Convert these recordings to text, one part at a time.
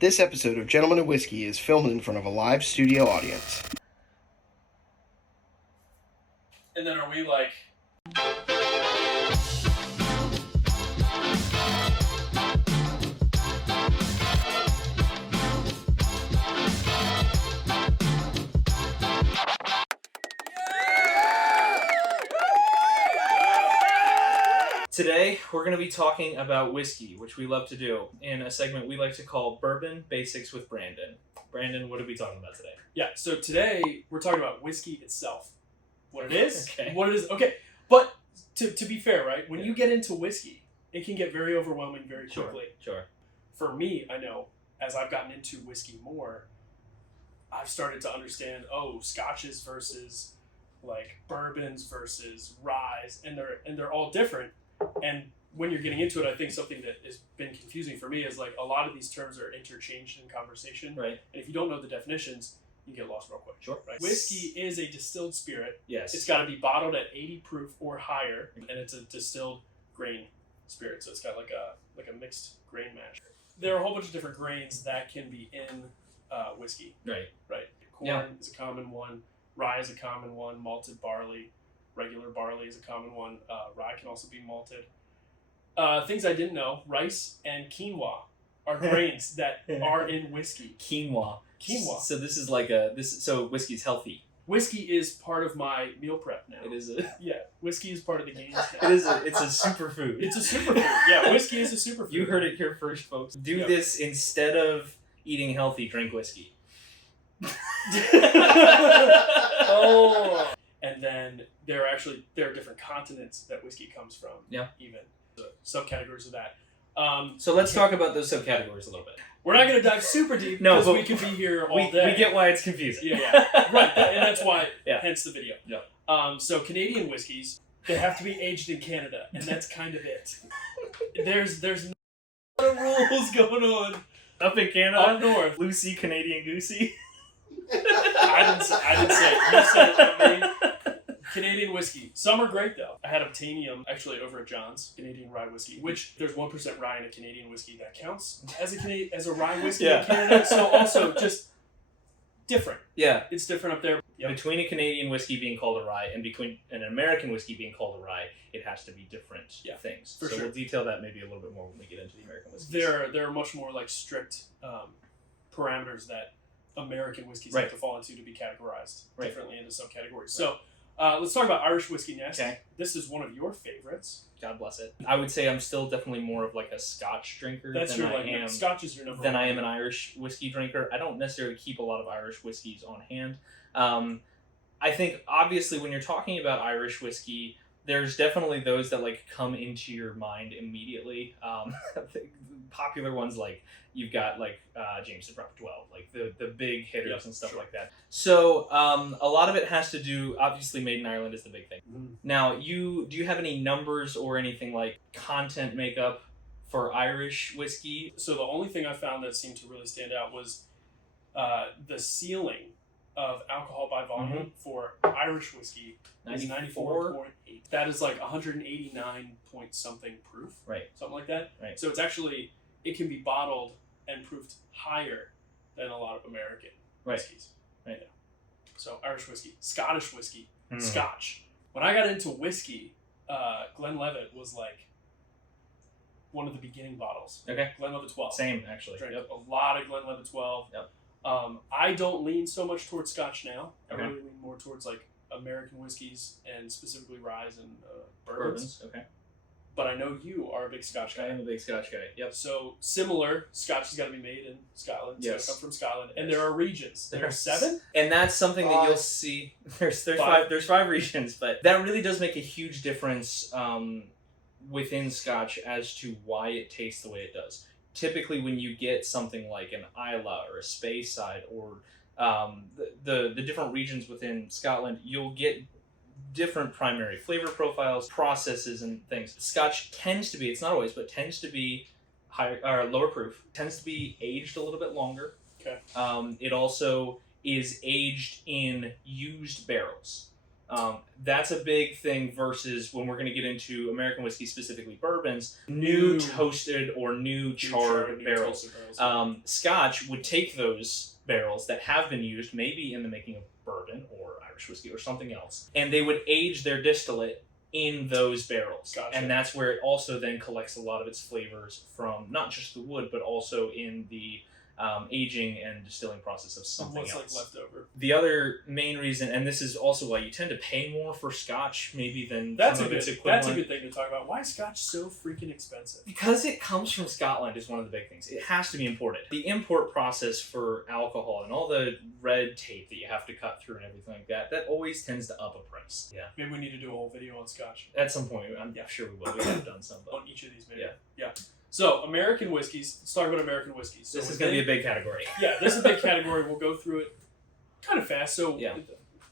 This episode of Gentlemen of Whiskey is filmed in front of a live studio audience. And then are we like... Today, we're going to be talking about whiskey, which we love to do, in a segment we like to call Bourbon Basics with Brandon. Brandon, what are we talking about today? Yeah, so today we're talking about whiskey itself. What it is, Okay. what it is. Okay, but to be fair, right? When you get into whiskey, it can get very overwhelming very quickly. Sure. For me, I know, as I've gotten into whiskey more, I've started to understand, scotches versus like bourbons versus ryes, and they're all different. And when you're getting into it, I think something that has been confusing for me is like a lot of these terms are interchanged in conversation. Right. And if you don't know the definitions, you get lost real quick. Sure. Right. Whiskey is a distilled spirit. Yes. It's got to be bottled at 80 proof or higher, and it's a distilled grain spirit. So it's got like a mixed grain mash. There are a whole bunch of different grains that can be in whiskey. Right. Corn is a common one. Rye is a common one. Malted barley. Regular barley is a common one. Rye can also be malted. Things I didn't know: rice and quinoa are grains that are in whiskey. Quinoa. So this is like so whiskey's healthy. Whiskey is part of my meal prep now. It is Whiskey is part of the games now. it's a superfood. It's a superfood. Yeah, whiskey is a superfood. You heard it here first, folks. Do this instead of eating healthy, drink whiskey. Oh. And then there are different continents that whiskey comes from. Yeah. Even the subcategories of that. So let's talk about those subcategories a little bit. We're not going to dive super deep No, because but we could be here all day. We get why it's confusing. Yeah. Right. And that's why, Yeah. hence the video. Yeah. So Canadian whiskeys, they have to be aged in Canada, and that's kind of it. There's a lot of rules going on. Up in Canada? Up north. Lucy, Canadian Goosey. I didn't say it. You said it, not me. Canadian whiskey. Some are great though. I had Obtainium actually over at John's, Canadian rye whiskey, which there's 1% rye in a Canadian whiskey that counts as a rye whiskey in Canada. So also just different. Yeah. It's different up there. Yep. Between a Canadian whiskey being called a rye and between an American whiskey being called a rye, it has to be different things. For sure. We'll detail that maybe a little bit more when we get into the American whiskeys. There are much more like strict parameters that American whiskeys have to fall into to be categorized differently into subcategories. So let's talk about Irish whiskey next. Okay. This is one of your favorites. God bless it. I would say I'm still definitely more of like a Scotch drinker Scotch is your number than one. I am an Irish whiskey drinker. I don't necessarily keep a lot of Irish whiskeys on hand. I think obviously when you're talking about Irish whiskey, there's definitely those that like come into your mind immediately. Popular ones like you've got like Jameson Proper 12, like the big hitters and stuff like that. So a lot of it has to do, obviously made in Ireland is the big thing. Mm-hmm. Now, do you have any numbers or anything like content makeup for Irish whiskey? So the only thing I found that seemed to really stand out was the ceiling of alcohol by volume for Irish whiskey is 94.8. That is like 189 point something proof. Right. Something like that. Right. So it can be bottled and proofed higher than a lot of American whiskeys. Right. Yeah. So Irish whiskey, Scottish whiskey, Scotch. When I got into whiskey, Glenlivet was like one of the beginning bottles. Okay. Glenlivet 12. Same, actually. Drank a lot of Glenlivet 12. Yep. I don't lean so much towards Scotch now. Okay. I really lean more towards like American whiskeys and specifically ryes and bourbons. Okay. But I know you are a big Scotch guy. I am a big Scotch guy. Yep. So similar, Scotch has got to be made in Scotland. Yes. It's got to come from Scotland, and there are regions. There are 7, and that's something that you'll see. There's five. There's 5 regions, but that really does make a huge difference within Scotch as to why it tastes the way it does. Typically, when you get something like an Islay or a Speyside or the different regions within Scotland, you'll get different primary flavor profiles, processes, and things. Scotch tends to be, it's not always, but tends to be higher or lower proof, tends to be aged a little bit longer. Okay. It also is aged in used barrels. That's a big thing versus when we're going to get into American whiskey, specifically bourbons, new toasted or new charred barrels. Scotch would take those barrels that have been used maybe in the making of bourbon or Irish whiskey or something else, and they would age their distillate in those barrels. Gotcha. And that's where it also then collects a lot of its flavors from not just the wood, but also in the aging and distilling process of something else. What's like leftover. The other main reason, and this is also why you tend to pay more for Scotch maybe than That's some a of good. its equivalent. That's a good thing to talk about. Why is Scotch so freaking expensive? Because it comes from Scotland is one of the big things. It has to be imported. The import process for alcohol and all the red tape that you have to cut through and everything like that, that always tends to up a price. Yeah. Maybe we need to do a whole video on Scotch. At some point, I'm sure we will. We have done some. But On each of these, maybe. Yeah. So, American whiskeys. Let's talk about American whiskeys. So this is going to be a big category. Yeah, this is a big category. We'll go through it kind of fast. So,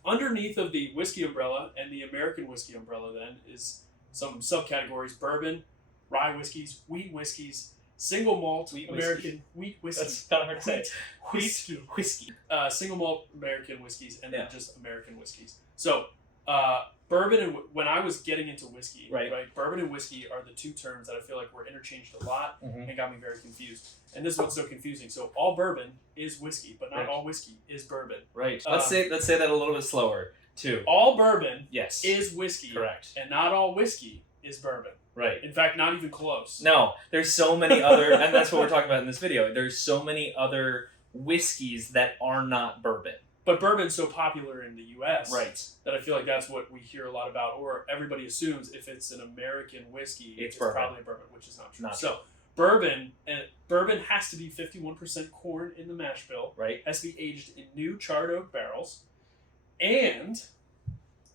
underneath of the whiskey umbrella and the American whiskey umbrella, then, is some subcategories: bourbon, rye whiskeys, wheat whiskeys, single malt American wheat whiskey. That's kind of hard to say. Whiskey. Single malt American whiskeys, and then just American whiskeys. So, bourbon and when I was getting into whiskey, right, bourbon and whiskey are the two terms that I feel like were interchanged a lot and got me very confused. And this is what's so confusing. So all bourbon is whiskey, but not all whiskey is bourbon. Right. Let's say that a little bit slower too. All bourbon is whiskey. Correct. And not all whiskey is bourbon. Right. In fact, not even close. No, there's so many other, and that's what we're talking about in this video. There's so many other whiskeys that are not bourbon. But bourbon's so popular in the U.S. Right. that I feel like that's what we hear a lot about, or everybody assumes if it's an American whiskey, it's probably a bourbon, which is not true. So bourbon has to be 51% corn in the mash bill. Right. Has to be aged in new charred oak barrels, and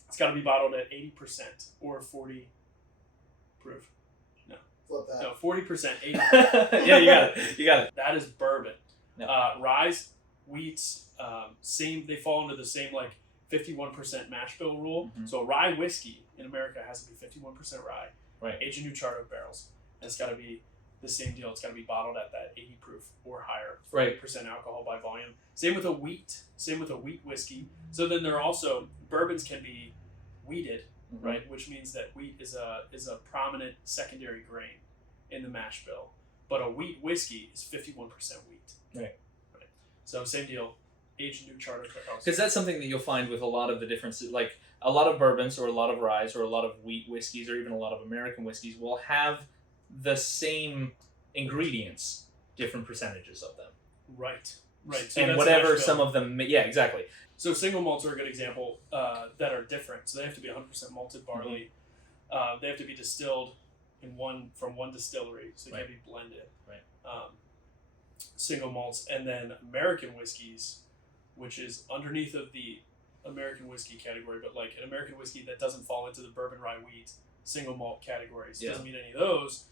it's got to be bottled at 80% or 40 proof. No. Flip that. No, 40%. 80. Yeah, you got it. That is bourbon. No. Rye, wheats. Same. They fall into the same like 51% mash bill rule. Mm-hmm. So a rye whiskey in America has to be 51% rye, right? Aged in new charred oak barrels, and it's got to be the same deal. It's got to be bottled at that 80 proof or higher, 40% alcohol by volume. Same with a wheat. Same with a wheat whiskey. So then there are also bourbons can be wheated, right? Which means that wheat is a prominent secondary grain in the mash bill, but a wheat whiskey is 51% wheat. Right. So same deal. Aged new charter barrels. Because that's something that you'll find with a lot of the differences, like a lot of bourbons or a lot of ryes or a lot of wheat whiskeys or even a lot of American whiskeys will have the same ingredients, different percentages of them. Right. So and whatever some of them, exactly. So single malts are a good example that are different. So they have to be 100% malted barley. They have to be distilled from one distillery, so they can't be blended. Right. Single malts, and then American whiskeys, which is underneath of the American whiskey category, but like an American whiskey that doesn't fall into the bourbon, rye, wheat, single malt categories. Doesn't mean any of those.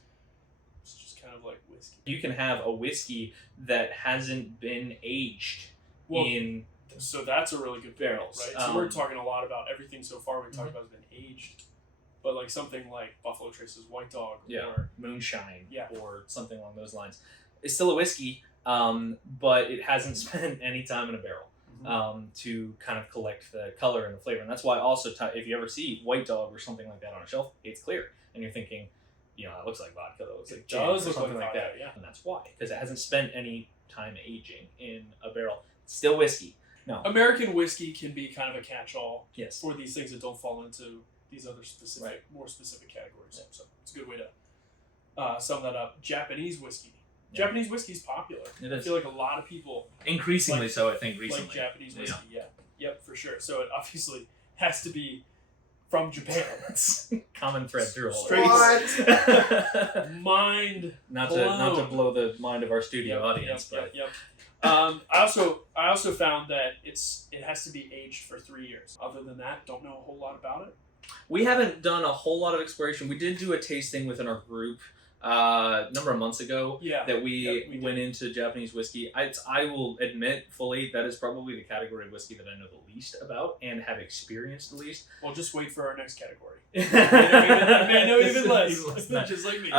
It's just kind of like whiskey. You can have a whiskey that hasn't been aged in. So that's a really good barrels, right? So we're talking a lot about everything so far we've talked about has been aged, but like something like Buffalo Trace's White Dog, or moonshine, or something along those lines. It's still a whiskey, but it hasn't spent any time in a barrel. To kind of collect the color and the flavor. And that's why also, if you ever see White Dog or something like that on a shelf, it's clear. And you're thinking, that looks like vodka, that looks like gin, or something like that. Yeah. And that's why, because it hasn't spent any time aging in a barrel. It's still whiskey. No. American whiskey can be kind of a catch-all for these things that don't fall into these other specific, more specific categories. Yeah. So it's a good way to sum that up. Japanese whiskey. Japanese whiskey is popular. I feel like a lot of people... Increasingly so, I think, recently. Like Japanese whiskey, Yep, for sure. So it obviously has to be from Japan. It's common thread through all of it. Mind not to blow the mind of our studio audience. I also found that it has to be aged for 3 years. Other than that, don't know a whole lot about it. We haven't done a whole lot of exploration. We did do a tasting within our group a number of months ago that we went into Japanese whiskey. I will admit fully that is probably the category of whiskey that I know the least about and have experienced the least. Well, just wait for our next category. I may know even less. Just like me.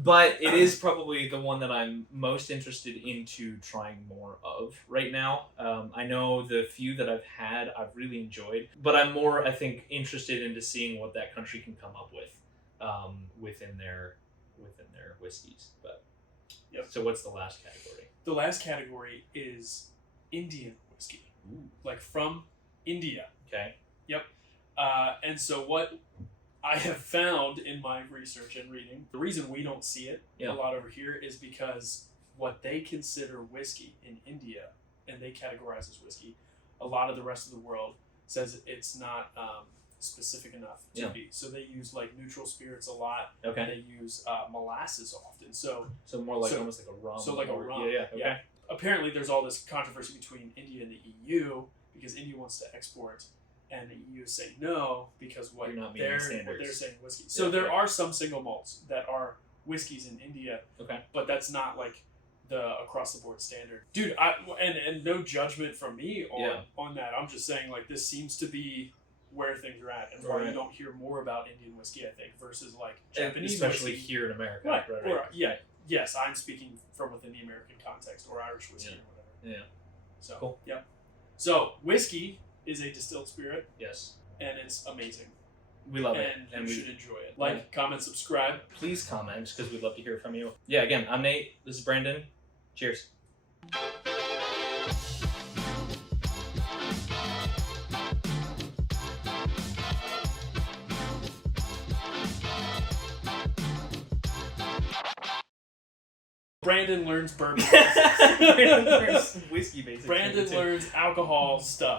But it is probably the one that I'm most interested into trying more of right now. I know the few that I've had, I've really enjoyed, but I'm more, I think, interested into seeing what that country can come up with within their whiskeys. But Yep. So what's the last category? The last category is Indian whiskey, like from India. Okay. Yep. And so what I have found in my research and reading, the reason we don't see it a lot over here is because what they consider whiskey in India, and they categorize as whiskey, a lot of the rest of the world says it's not specific enough to be. So they use like neutral spirits a lot. Okay. And they use molasses often. So more like almost like a rum. So like a rum. Yeah. Okay. Apparently, there's all this controversy between India and the EU because India wants to export, and the EU is saying no because what they're saying whiskey. So there are some single malts that are whiskeys in India. Okay. But that's not like the across the board standard, dude. And no judgment from me on that. I'm just saying like this seems to be where things are at, and why you don't hear more about Indian whiskey, I think, versus like Japanese especially whiskey. here in America. Right. Or, yes, I'm speaking from within the American context, or Irish whiskey or whatever. Yeah. So cool. Yep. So whiskey is a distilled spirit. Yes. And it's amazing. We love it, and we should enjoy it. Like, comment, subscribe. Please comment because we'd love to hear from you. Yeah. Again, I'm Nate. This is Brandon. Cheers. Brandon learns bourbon. Brandon learns whiskey basics. Brandon learns alcohol stuff.